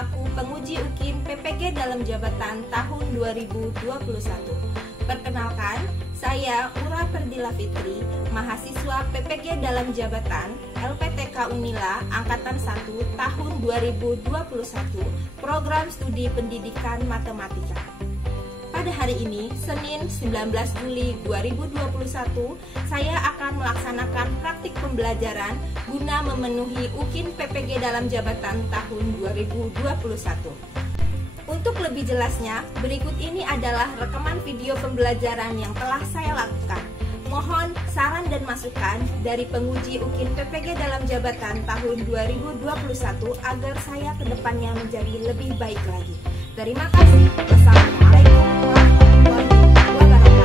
selaku penguji UKIN PPG dalam jabatan tahun 2021. Perkenalkan, saya Ura Perdila Fitri, mahasiswa PPG dalam jabatan LPTK Unila Angkatan 1 tahun 2021, Program Studi Pendidikan Matematika. Pada hari ini, Senin 19 Juli 2021, saya akan melaksanakan praktik pembelajaran guna memenuhi UKIN PPG dalam jabatan tahun 2021. Untuk lebih jelasnya, berikut ini adalah rekaman video pembelajaran yang telah saya lakukan. Mohon saran dan masukan dari penguji UKIN PPG dalam jabatan tahun 2021 agar saya ke depannya menjadi lebih baik lagi. Terima kasih. Wassalamualaikum warahmatullahi wabarakatuh.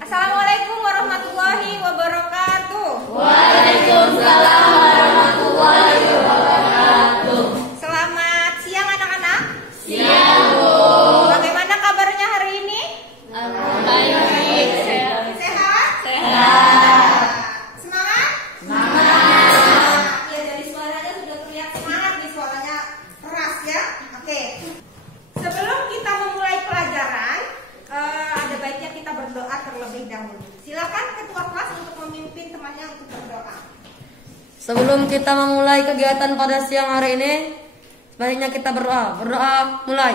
Assalamualaikum warahmatullahi wabarakatuh. Waalaikumsalam warahmatullahi wabarakatuh. Selamat siang anak-anak. Siang, Bu. Bagaimana kabarnya hari ini? Baik. Sehat? Sehat. Semangat? Semangat. Ya, dari suaranya sudah terlihat semangat nih, suaranya keras ya. Oke. Sebelum kita memulai pelajaran, ada baiknya kita berdoa terlebih dahulu. Silakan ketua kelas untuk memimpin temannya untuk berdoa. Sebelum kita memulai kegiatan pada siang hari ini, sebaiknya kita berdoa. Berdoa mulai.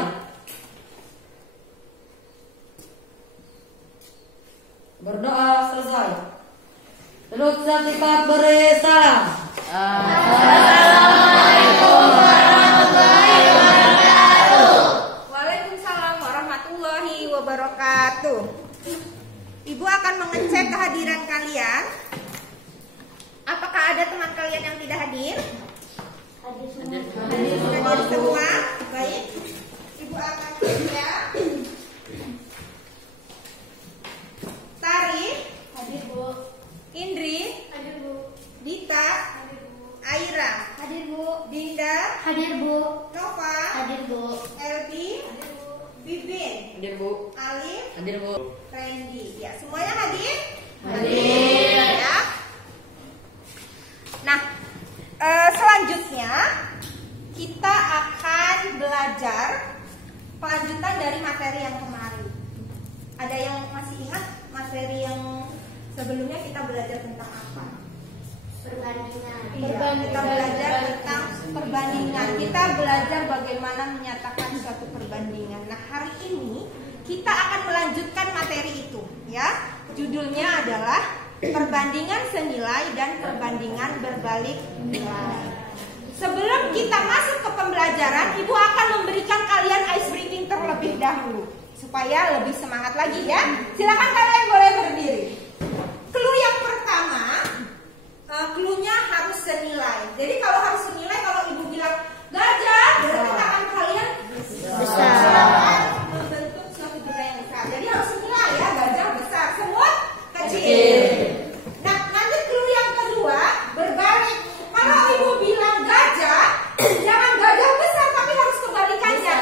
Berdoa selesai. Lalu sertifikat beri salam. Assalamualaikum warahmatullahi wabarakatuh. Waalaikumsalam warahmatullahi wabarakatuh. Ibu akan mengecek kehadiran kalian. Apakah ada teman kalian yang tidak hadir? Hadir semua. Baik. Ibu akan cek. Tari. Hadir, Bu. Indri. Hadir, Bu. Dita. Hadir, Bu. Aira. Hadir, Bu. Dinda. Hadir, Bu. Nova. Hadir, Bu. Elbi. Hadir, Bu. Bibin. Hadir, Bu. Alif. Hadir, Bu. Randy. Ya, semuanya hadir? Hadir. Ya. Nah, selanjutnya kita akan belajar kelanjutan dari materi yang kemarin. Ada yang masih ingat materi yang sebelumnya kita belajar tentang apa? Perbandingan. Iya, kita belajar tentang perbandingan. Kita belajar bagaimana menyatakan suatu perbandingan. Nah, hari ini kita akan melanjutkan materi itu, ya. Judulnya adalah perbandingan senilai dan perbandingan berbalik nilai. Sebelum kita masuk ke pembelajaran, Ibu akan memberikan kalian ice breaking terlebih dahulu supaya lebih semangat lagi ya. Silakan kalian boleh berdiri. Clue yang pertama, clue-nya harus senilai. Jadi kalau harus senilai, kalau Ibu bilang gajah, berarti tangan kalian besar. Membentuk suatu benda yang besar. Jadi harus senilai ya, gajah besar, semut kecil. Nah, nanti clue yang kedua berbalik. Kalau Ibu bilang gajah, jangan gajah besar, tapi harus kebalikannya.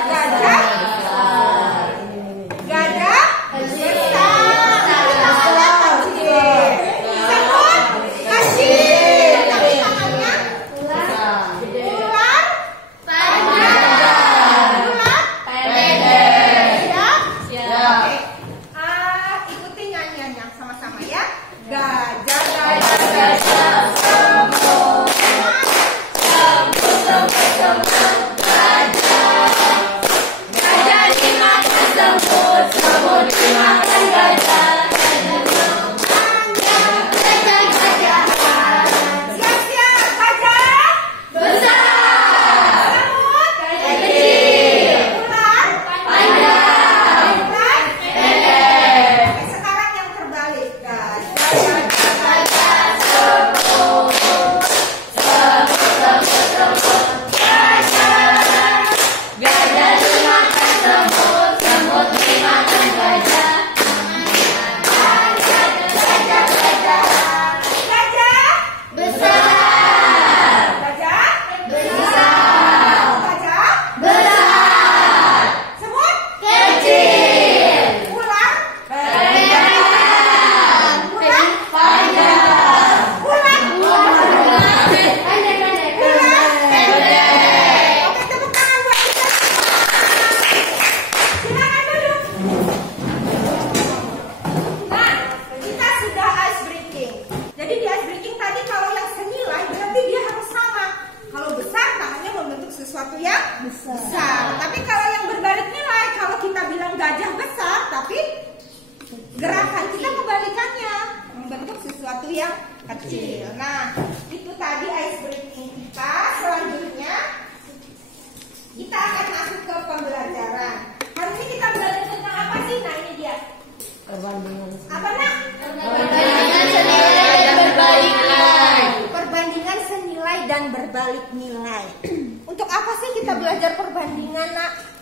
Gajah besar, tapi tangannya kecil. Semut kecil, tapi tangannya ular gerakan kita kebalikannya, membentuk sesuatu yang kecil. Nah, itu tadi ice breaking kita. Selanjutnya kita akan masuk ke pembelajaran. Hari ini kita belajar tentang apa sih? Nah, ini dia. Perbandingan. Apa nak? Perbandingan senilai dan berbalik nilai. Perbandingan senilai dan berbalik nilai. Untuk apa sih kita belajar perbandingan, nak?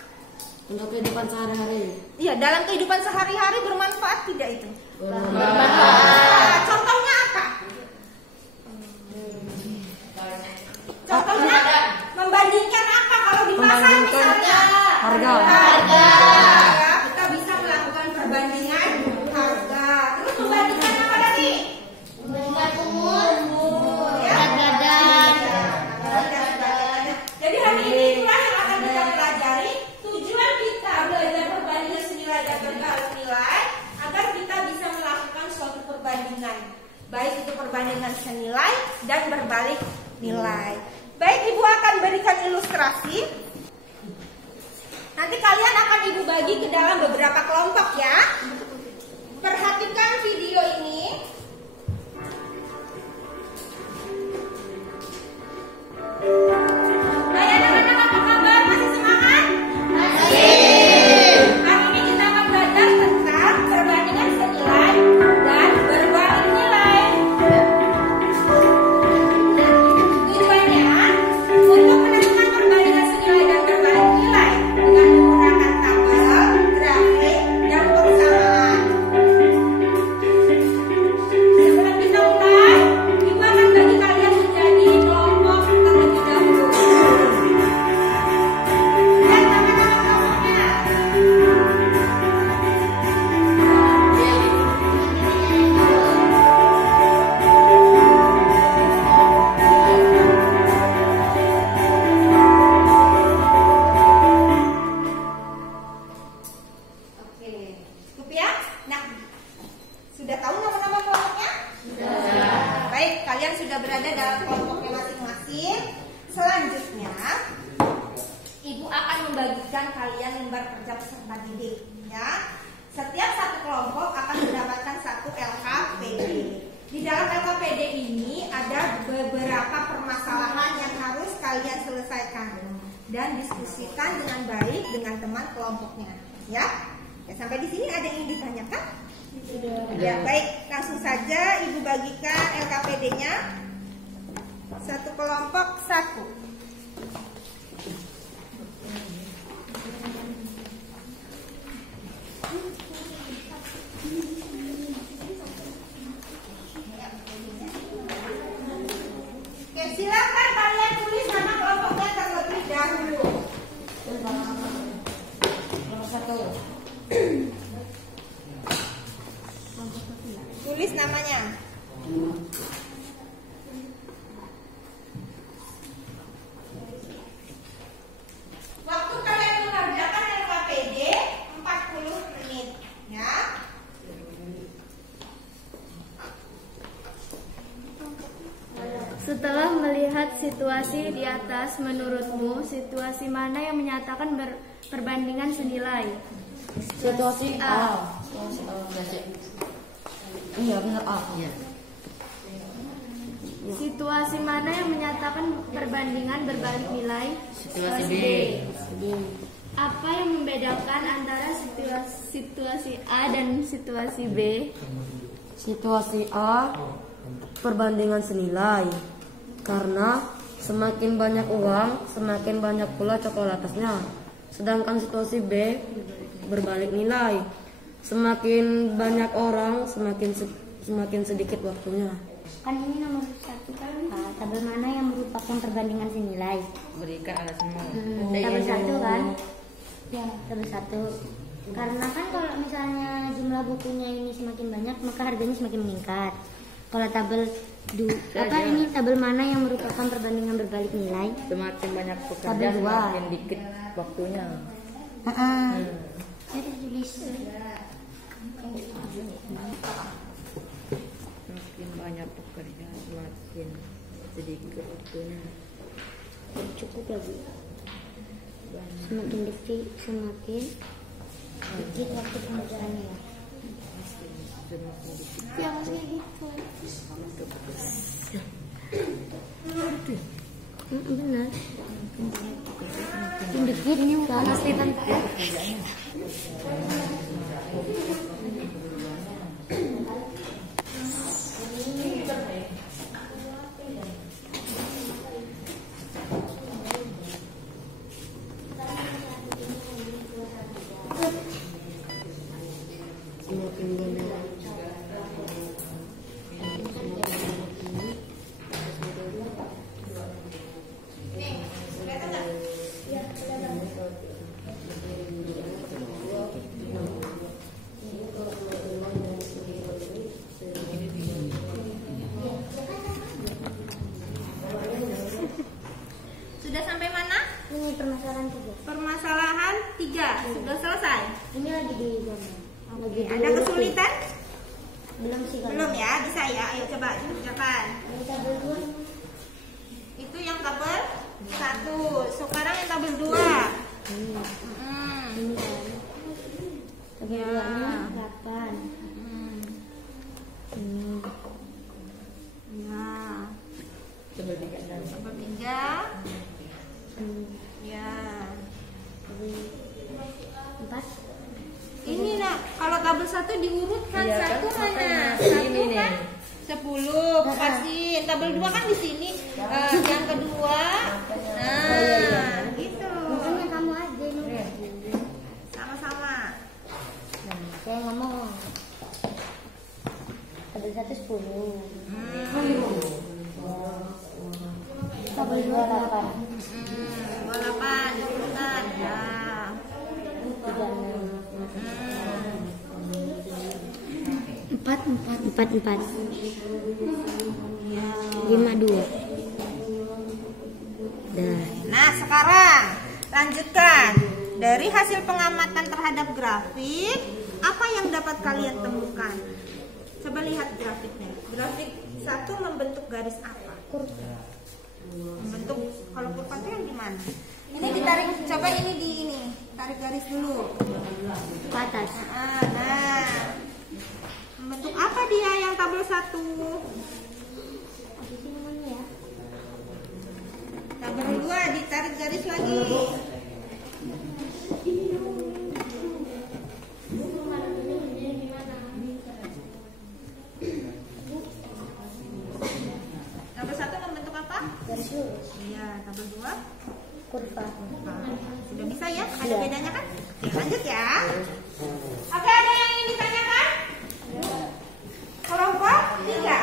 Untuk kehidupan sehari-hari. Iya, dalam kehidupan sehari-hari bermanfaat tidak itu? Bermanfaat. Contohnya apa? Contohnya membandingkan apa kalau di pasar Membandingkan misalnya? harga. Ya, kita bisa melakukan perbandingan harga. Terus membandingkan apa lagi? Membandingkan umur, Ya. berat badan. Jadi hari ini itulah yang akan kita pelajari. Tujuan kita belajar perbandingan senilai dan berbalik nilai agar kita bisa melakukan suatu perbandingan, baik itu perbandingan senilai dan berbalik nilai. Baik, Ibu akan berikan ilustrasi. Nanti kalian akan Ibu bagi ke dalam beberapa kelompok ya. Perhatikan video ini. Hai anak-anak, apa kabar? Masih semangat? Masih. Hari ini kita akan belajar tentang perbandingan senilai dan berbalik nilai. Tujuannya untuk menentukan perbandingan senilai dan berbalik nilai dengan menggunakan tabel, grafik, dan persamaan. Sebelum kita mulai, Ibu akan bagi kalian menjadi kelompok terlebih dahulu. Lihat nama-nama kelompoknya. Oke, cukup ya? Nah, sudah tahu nama-nama kelompoknya? Sudah. Baik, kalian sudah berada dalam kelompoknya masing-masing. Selanjutnya, Ibu akan membagikan kalian lembar kerja peserta didik, ya. Setiap satu kelompok akan mendapatkan satu LKPD. Di dalam LKPD ini ada beberapa permasalahan yang harus kalian selesaikan dan diskusikan dengan baik dengan teman kelompoknya, ya. Ya, sampai di sini ada yang ditanyakan? Ya, baik, langsung saja Ibu bagikan LKPD-nya. Satu kelompok satu. Oke, silakan kalian tulis nama kelompoknya terlebih dahulu. Nomor 1. Tulis namanya. Waktu kalian mengerjakan LKPD 40 menit, ya. Setelah melihat situasi di atas, menurutmu situasi mana yang menyatakan perbandingan senilai? Situasi A. Iya, benar A. Iya. Situasi mana yang menyatakan perbandingan berbalik nilai? Situasi B. Apa yang membedakan antara situasi A dan situasi B? Situasi A perbandingan senilai. Karena semakin banyak uang, semakin banyak pula coklatasnya. Sedangkan situasi B berbalik nilai. Semakin banyak orang, semakin sedikit waktunya. Kan ini nomor 1 kan? Tabel mana yang merupakan perbandingan senilai? Berikan alasanmu. Tabel 1 kan? Ya, tabel 1. Karena kan kalau misalnya jumlah bukunya ini semakin banyak, maka harganya semakin meningkat. Kalau tabel ini tabel mana yang merupakan perbandingan berbalik nilai? Semakin banyak pekerja, Tabel 2. semakin dikit waktunya. Saya tulis. Semakin banyak pekerja, semakin sedikit waktunya. Cukup ya Bu. Semakin dikit waktu pengerjaannya ya. Yang kayak gitu. Benar. Dikit kan asli tante. Sudah sampai mana? Ini permasalahan 3. Permasalahan 3 sudah selesai. Ini lagi di gambar. Lagi Ada kesulitan? Belum sih kan? Belum ya, bisa ya. Ayo coba dikerjakan. Ini tabel 2. Itu yang tabel 1. Sekarang yang tabel 2. Ini kan. Tabel Ya. 2-nya 8. Ini. Ya. Coba dikatakan. Tabel 3. Ya. Tabel 4. Ini nak, kalau tabel 1 diurutkan, Iya, satu kan, mana? makanya. Satu Ini nih. kan 10, pasin. Tabel 2 kan di sini. Yang kedua, nah, gitu. Makanya kamu aja nih. Sama-sama. Saya ngomong. Tabel 1 10. Tabel 2 8. 28 diurutkan. Ya. 36. 4. 52. Dah. Nah, sekarang lanjutkan. Dari hasil pengamatan terhadap grafik, apa yang dapat kalian temukan? Coba lihat grafiknya. Grafik 1 membentuk garis apa? Membentuk, kalau kurva itu yang gimana? Ini ditarik, coba ini di ini, tarik garis dulu. Ke atas. Nah, membentuk apa dia yang tabel 1? Di sini mana ya? Tabel 2 ditarik garis lagi. Tabel 1 membentuk apa? Garis lurus. Iya, tabel 2 Kurva. sudah bisa ya? Ada bedanya kan? Oke, lanjut ya. Oke, ada yang ingin ditanyakan? Kelompok 3.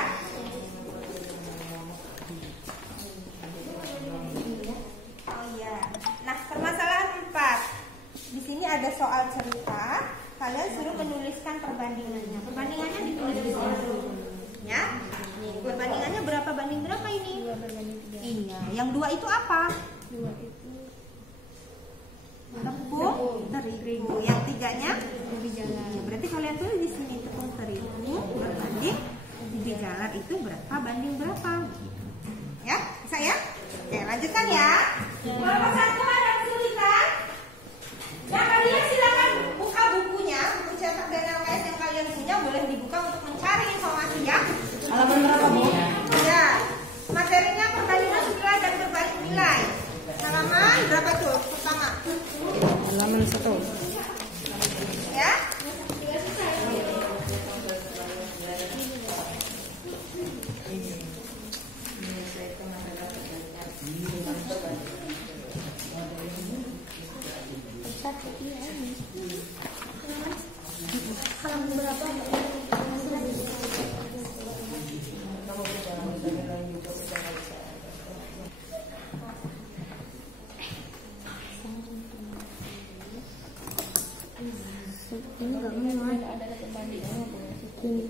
Oh iya. Nah, permasalahan 4. Di sini ada soal cerita. Kalian suruh menuliskan perbandingannya. Perbandingannya ditulis di sini. Ya. Perbandingannya berapa banding berapa ini? 2 berbanding 3. Iya. Yang 2 itu apa? 2 itu Tepung terigu. Yang 3-nya ubi jalar. Berarti kalian tulis di sini tepung terigu berbanding ubi jalar itu berapa banding berapa? Ya, bisa ya? Oke, lanjutkan ya. Kelompok 1 ada kesulitan. Yang kalian silakan buka bukunya, buku cetak dan LKS yang kalian punya boleh dibuka untuk mencari informasi ya. Halaman berapa, Bu? Ya, materinya perbandingan nilai dan berbalik nilai. Halaman berapa tuh? Pertama. Halaman 1. Ya. satu iya. Halaman berapa? Ini nggak muat. Ini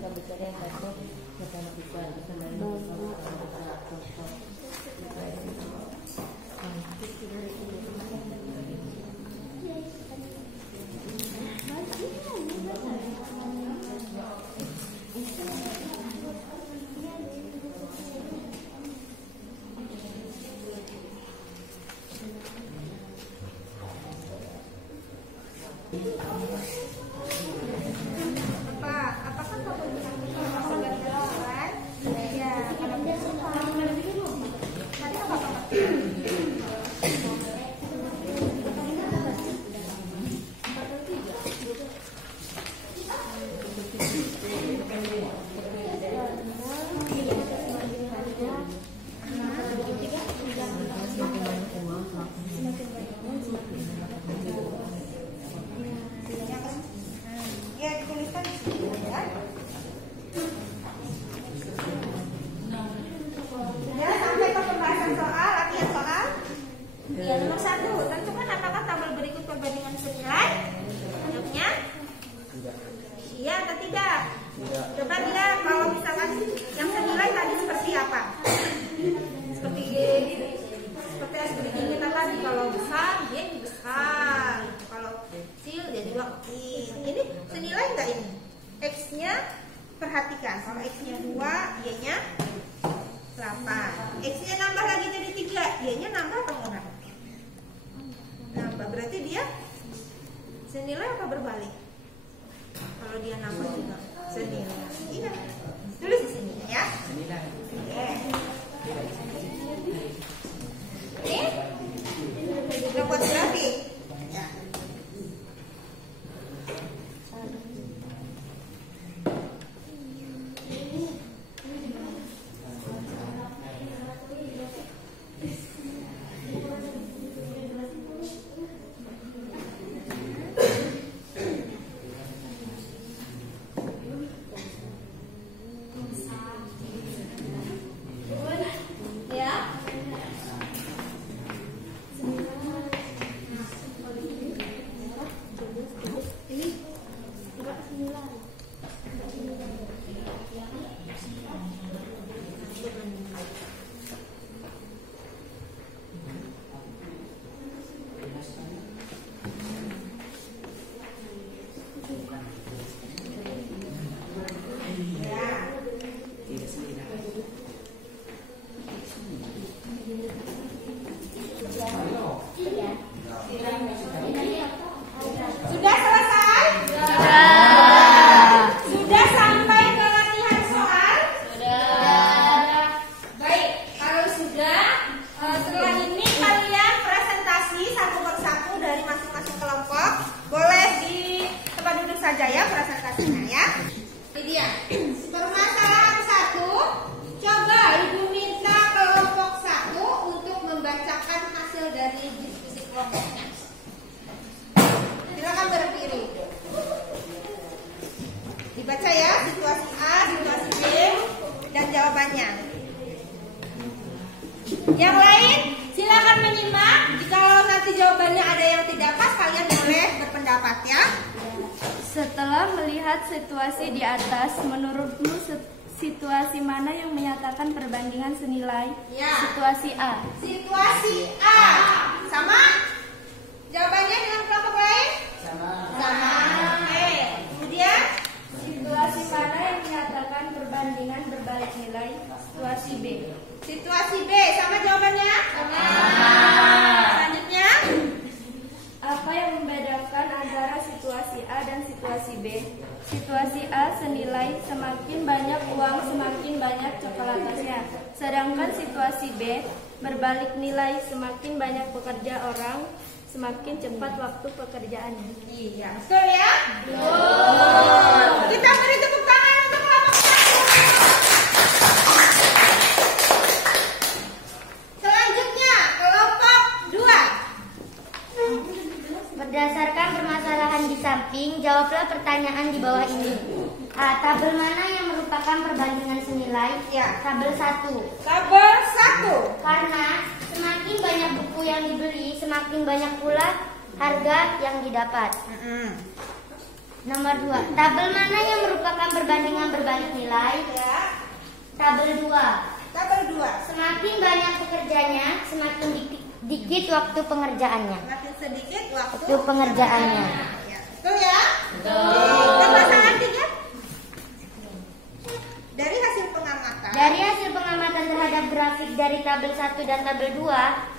Apa Iya atau tidak? Coba lihat kalau misalkan yang senilai tadi seperti apa? Seperti kita tadi, kalau besar dia jadi besar, kalau kecil dia juga kecil. Ini senilai enggak ini? X-nya perhatikan, kalau X-nya 2, Y-nya 8. X-nya nambah lagi jadi 3, Y-nya nambah atau enggak? Nambah, berarti dia senilai apa berbalik? Kalau dia nambah juga senilai. Iya. Tulis di sini ya. Senilai. Oke. Kita buat grafik. Ya. Sudah selesai? Sudah sampai ke latihan soal? Sudah. Baik, kalau sudah, setelah ini kalian presentasi satu persatu dari masing-masing kelompok. Boleh di tempat duduk saja ya presentasinya ya. Ini dia. Permasalahan 1. Coba Ibu minta kelompok 1 untuk membacakan hasil dari diskusi kelompoknya. Silakan berdiri. Dibaca ya, situasi A, situasi B, dan jawabannya. Yang lain silakan menyimak. Jikalau nanti jawabannya ada yang tidak pas, kalian boleh berpendapat ya. Setelah melihat situasi di atas, menurutmu situasi mana yang menyatakan perbandingan senilai? Ya. Situasi A. Situasi A. Sama? Jawabannya dengan kelompok lain? Sama. Oke. Kemudian Situasi mana yang menyatakan perbandingan berbalik nilai? Situasi B. situasi B sama jawabannya? Sama. Selanjutnya? Apa yang membedakan antara situasi A dan situasi B? Situasi A senilai semakin banyak uang semakin banyak coklatasnya. Sedangkan situasi B berbalik nilai semakin banyak pekerja orang semakin cepat waktu pekerjaannya. Iya. Betul ya? Betul. Kita beri tepuk tangan untuk kelompok 1. Selanjutnya kelompok 2. Berdasarkan permasalahan di samping, jawablah pertanyaan di bawah ini. A. Tabel mana yang merupakan perbandingan senilai? Ya. Tabel 1. Tabel 1. Karena semakin banyak buku yang dibeli, semakin banyak pula harga yang didapat. Nomor 2. Tabel mana yang merupakan perbandingan berbalik nilai? Ya. Tabel 2. Tabel 2. Semakin banyak pekerjanya, semakin dikit waktu pengerjaannya. Makin sedikit waktu pengerjaannya. Ya. Betul ya? Betul. Dan pasangan 3? Dari hasil pengamatan. Dari hasil pengamatan terhadap grafik dari tabel 1 dan tabel 2,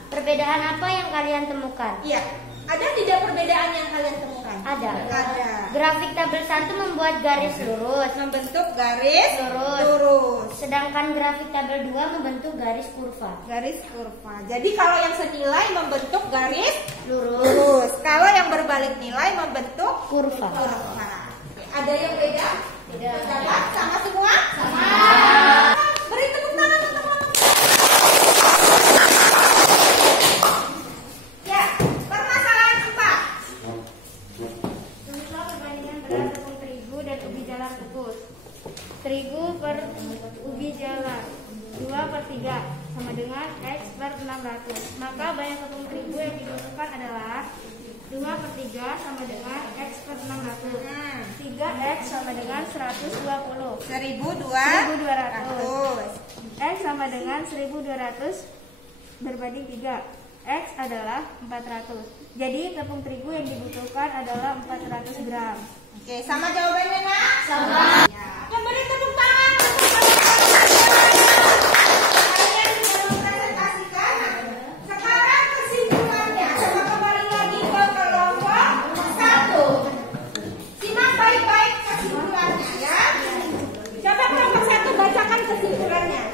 perbedaan apa yang kalian temukan? Iya. Ada tidak perbedaan yang kalian temukan? Ada. Ada. Grafik tabel 1 membuat garis lurus, Membentuk garis Lurus. lurus. sedangkan grafik tabel 2 membentuk garis kurva. Garis kurva. Jadi kalau yang senilai membentuk garis Lurus, lurus. Kalau yang berbalik nilai membentuk kurva. kurva. Ada yang beda? Beda. Dapat sama semua? Sama. Beri tepuk tangan untuk kelompok. Ya, permasalahan 4. Tentulah perbandingan beras tepung terigu dan ubi jalar kukus. Terigu per ubi jalar 2/3 sama dengan X per 600. Maka banyak tepung terigu yang dibutuhkan adalah 2/3 sama dengan X per 600. 3X sama dengan 120. 1.200. X sama dengan 1.200 berbanding 3. X adalah 400. Jadi tepung terigu yang dibutuhkan adalah 400 gram. Oke, sama jawabannya, Nak? Sama. Ya, beri tepuk tangan. Kalian sudah mempresentasikan. Sekarang kesimpulannya. Coba kembali lagi ke kelompok 1. Simak baik-baik kesimpulannya, ya. Coba kelompok 1 bacakan kesimpulannya.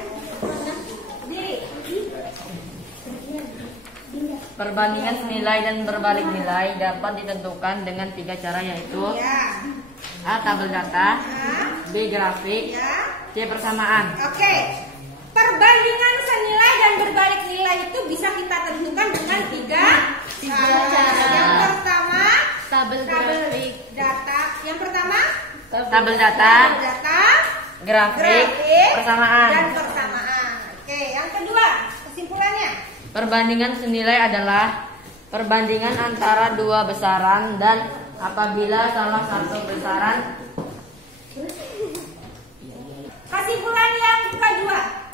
Diri. Perbandingan senilai dan berbalik nilai dapat ditentukan dengan 3 cara, yaitu Ya. A. Tabel data, Ya. B. Grafik, Ya. C. Persamaan. Oke. Perbandingan senilai dan berbalik nilai itu bisa kita tentukan dengan 3 cara. Yang pertama, Tabel grafik. data. Yang pertama, Tabel data, data, grafik, persamaan. dan persamaan. Oke, yang kedua, kesimpulannya. Perbandingan senilai adalah perbandingan antara dua besaran dan apabila salah satu besaran. Kesimpulan yang kedua.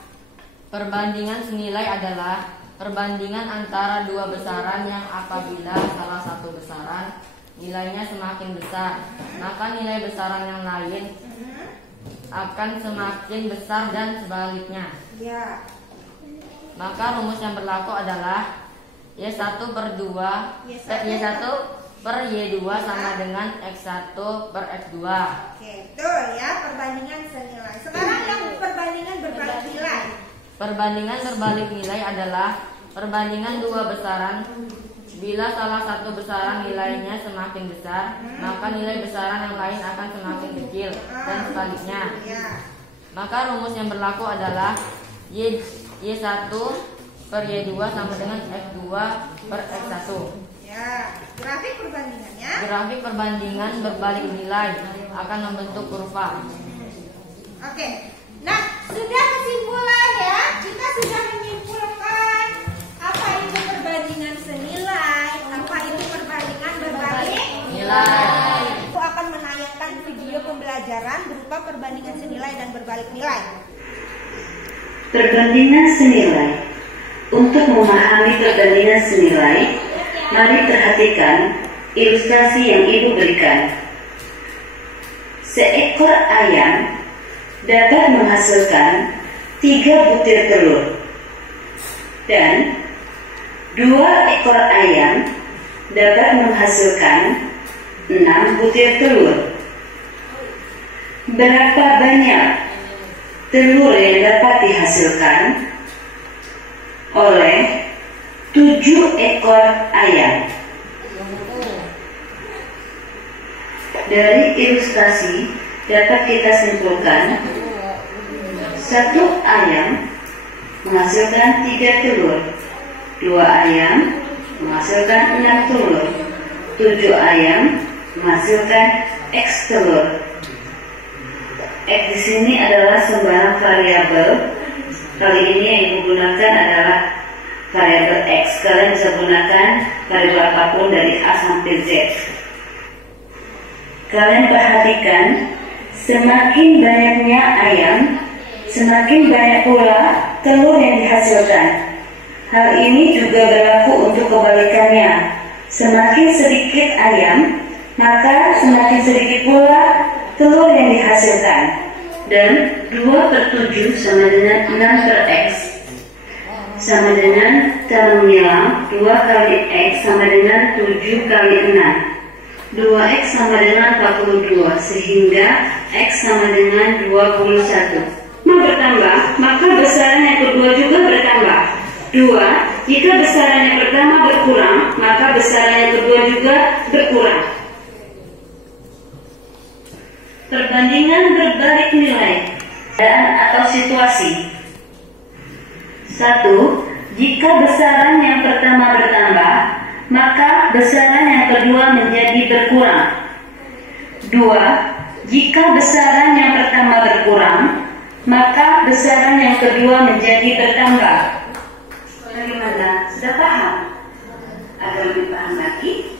Perbandingan senilai adalah perbandingan antara dua besaran yang apabila salah satu besaran nilainya semakin besar, maka nilai besaran yang lain akan semakin besar dan sebaliknya. Ya. Maka rumus yang berlaku adalah Y1 per 2 Y1 per Y2 sama dengan X1 per X2. Oke, betul ya, perbandingan senilai. Sekarang yang perbandingan berbalik nilai. Perbandingan berbalik nilai adalah perbandingan dua besaran. Bila salah satu besaran nilainya semakin besar, maka nilai besaran yang lain akan semakin kecil dan sebaliknya. Ya. Maka rumus yang berlaku adalah Y1 per Y2 sama dengan X2 per X1. Ya, grafik perbandingannya. Grafik perbandingan berbalik nilai akan membentuk kurva. Oke. Nah, sudah kesimpulan ya. Kita sudah menyimpulkan apa itu perbandingan senilai, apa itu perbandingan berbalik Nilai. Aku akan menayangkan video pembelajaran berupa perbandingan senilai dan berbalik nilai. Perbandingan senilai. Untuk memahami perbandingan senilai, mari perhatikan ilustrasi yang Ibu berikan. Seekor ayam dapat menghasilkan 3 butir telur dan 2 ekor ayam dapat menghasilkan 6 butir telur. Berapa banyak telur yang dapat dihasilkan oleh 7 ekor ayam? Dari ilustrasi dapat kita simpulkan 1 ayam menghasilkan 3 telur, 2 ayam menghasilkan 6 telur, 7 ayam menghasilkan X telur. X di sini adalah sembarang variabel. Kali ini yang Ibu gunakan adalah variabel X. Kalian bisa gunakan variabel apapun dari A sampai Z. Kalian perhatikan, semakin banyaknya ayam, semakin banyak pula telur yang dihasilkan. Hal ini juga berlaku untuk kebalikannya. Semakin sedikit ayam, maka semakin sedikit pula telur yang dihasilkan. Dan 2/7 sama dengan 6/X sama dengan cara mengilang 2 kali X sama dengan 7 kali 6. 2X sama dengan 42, sehingga X sama dengan 21. Mau bertambah, maka besaran yang kedua juga bertambah. 2, jika besaran yang pertama berkurang, maka besaran yang kedua juga berkurang. Perbandingan berbalik nilai keadaan atau situasi. 1. Jika besaran yang pertama bertambah, maka besaran yang kedua menjadi berkurang. 2. Jika besaran yang pertama berkurang, maka besaran yang kedua menjadi bertambah. Bagaimana? Sudah paham? Agar lebih paham lagi,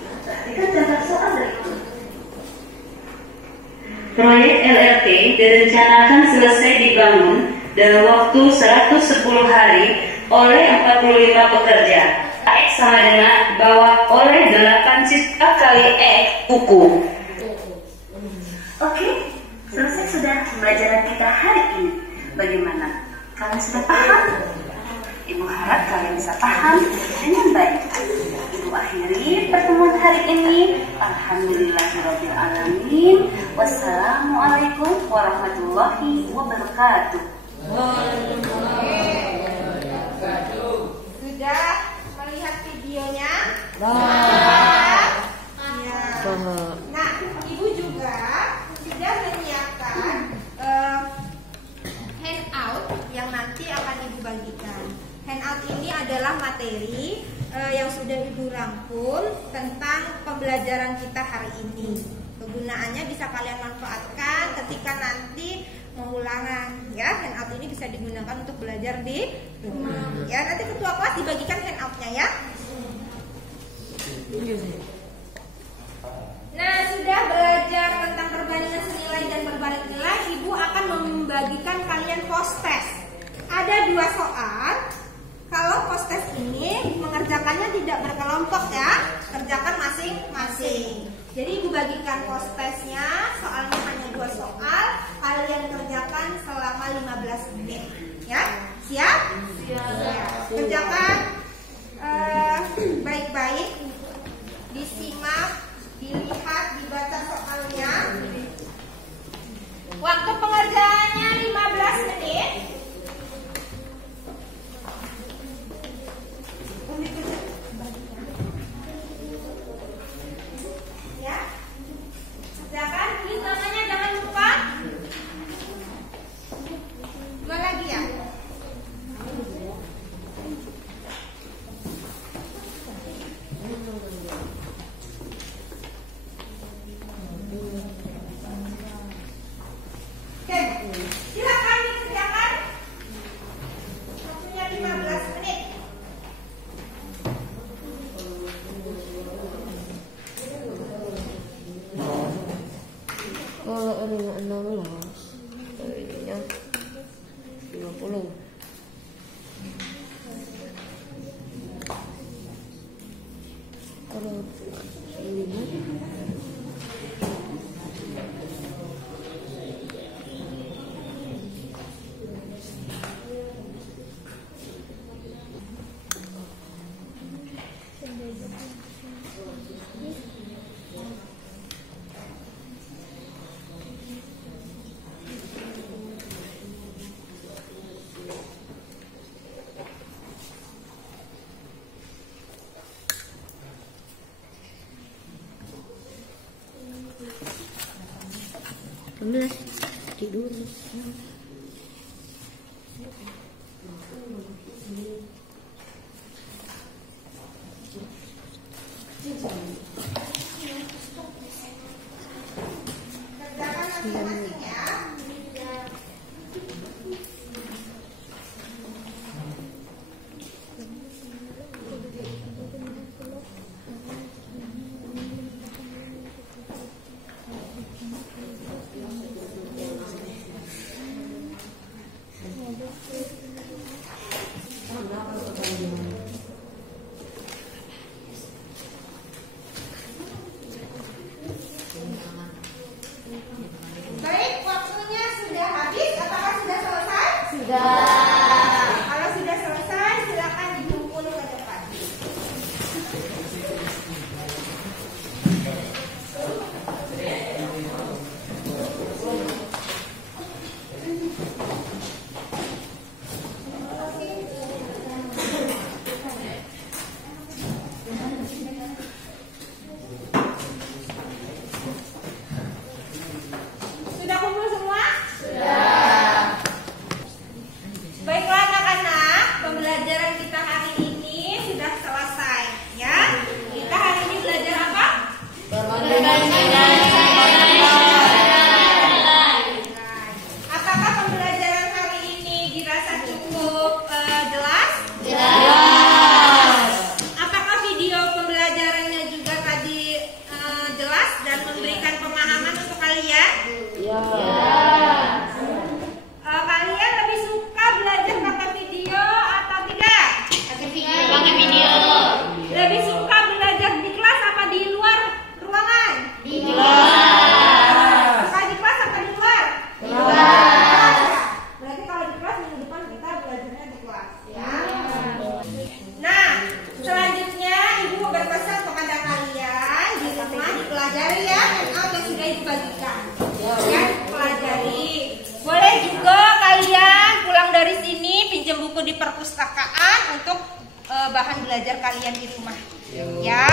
Proyek LRT direncanakan selesai dibangun dalam waktu 110 hari oleh 45 pekerja. X sama dengan bahwa oleh 8 cipta kali X buku. Oke, selesai sudah pembelajaran kita hari ini. Bagaimana? Kalian sudah paham? Ibu harap kalian bisa paham dengan baik. Ibu akhiri pertemuan hari ini. Alhamdulillahirrabbilalamin. Wassalamualaikum warahmatullahi wabarakatuh. Sudah melihat videonya? Ya. Nah, Ibu juga sudah menyiapkan handout yang nanti akan Ibu bagikan. Handout ini adalah materi yang sudah Ibu rangkum tentang pembelajaran kita hari ini. Kegunaannya bisa kalian manfaatkan ketika nanti mau ulangan, ya. Handout ini bisa digunakan untuk belajar di rumah. Ya, nanti ketua kelas dibagikan handoutnya, ya. Nah, sudah belajar tentang perbandingan senilai dan berbalik nilai, Ibu akan membagikan kalian post test. Ada 2 soal. Kalau post test ini mengerjakannya tidak berkelompok, ya, kerjakan masing-masing. Jadi Ibu bagikan post testnya, soalnya hanya 2 soal, kalian kerjakan selama 15 menit, ya. Siap? Siap. Kerjakan baik-baik, disimak, dilihat, dibaca soalnya. Waktu pengerjaannya 15 menit. Ya. Kerjakan, tulis namanya jangan lupa. 2 lagi ya. Oke, silakan dikerjakan. Waktunya 15 menit. Kalau ininya 16, ininya 50. Kalau ini tidur. Kerjakan masing-masing ya. Baik, waktunya sudah habis. Apakah sudah selesai? Sudah. Kalau sudah selesai, silakan dikumpul ke depan. Sudah kumpul semua? Sudah. Kalian lebih suka belajar pakai video atau tidak? Pakai video. Lebih suka belajar di kelas apa di luar ruangan? Di kelas. Suka di kelas apa di luar? Di kelas. Berarti kalau di kelas minggu depan kita belajarnya di kelas, ya. Nah, selanjutnya Ibu berpesan kepada kalian di rumah dipelajari ya apa yang sudah Ibu bagikan. Ya, pelajari. Boleh juga kalian pulang dari sini pinjam buku di perpustakaan untuk bahan belajar kalian di rumah. Ya,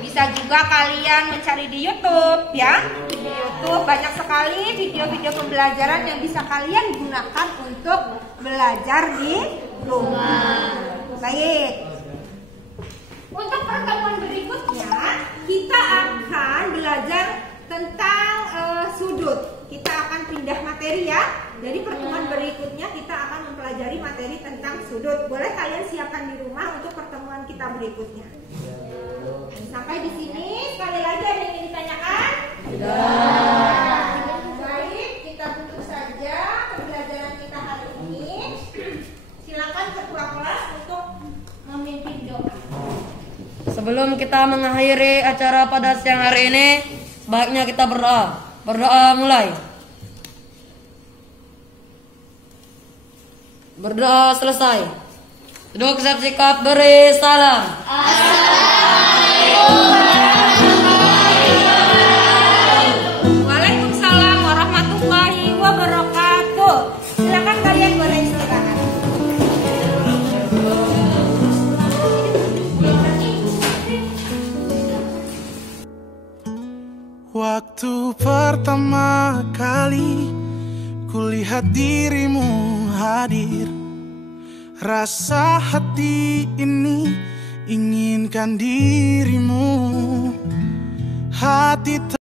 bisa juga kalian mencari di YouTube ya. Di YouTube banyak sekali video-video pembelajaran yang bisa kalian gunakan untuk belajar di rumah. Baik. Untuk pertemuan berikutnya kita akan belajar tentang sudut. Kita akan pindah materi ya. Jadi pertemuan berikutnya kita akan mempelajari materi tentang sudut. Boleh kalian siapkan di rumah untuk pertemuan kita berikutnya. Sampai di sini sekali lagi ada yang ingin ditanyakan? Tidak. Baik, kita tutup saja pembelajaran kita hari ini. Silakan ketua kelas untuk memimpin doa. Sebelum kita mengakhiri acara pada siang hari ini, sebaiknya kita berdoa. Berdoa mulai. Berdoa selesai. Duduk siap sikap, beri salam. Waalaikumsalam warahmatullahi wabarakatuh. Silakan kalian boleh istirahat. Waktu pertama kali kulihat dirimu hadir, rasa hati ini inginkan dirimu. Hati